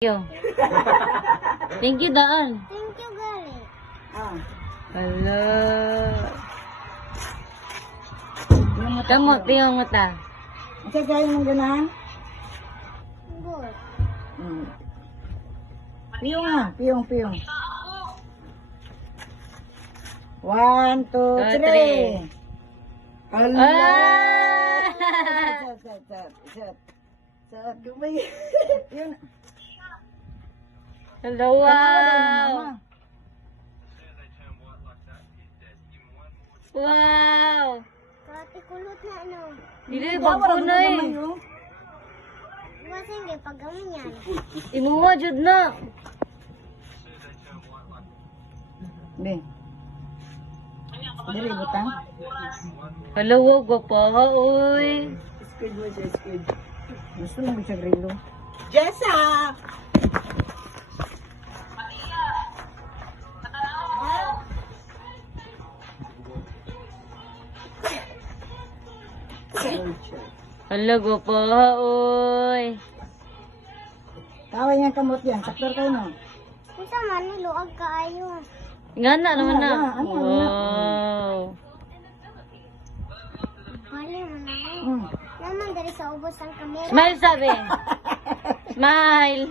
you. Thank you, Daan. Thank you, Gary. Hello. Yung mata Kamot, ko. yung mata. Ang kaya mong ganahan? Good. Piyong nga. Piyong. 1, 2, 3. Hala! Ah! Sat. Gumay. Yun. Hello, Tanawa daw ng wow. mama. Wow. Kati kulot na ano. Dili Dawa bagko raw na daw eh. gamay, oh. Iwasan kayo pag gawin yan. Imuha jud na. Be. Dili butang. Hello, wow, gwapa ha, uy. Squid mo siya, squid. Gusto mo siya grilo. Hello, gwapa ha, uy. Kaway nga kamot yan. Saktor kayo no. Isa man, niluag ka ayo. Nga na naman na. Ano, Wow. Bali mo na. Mm. Naman dari sa ubos ang kamera. Smile sabi. Smile.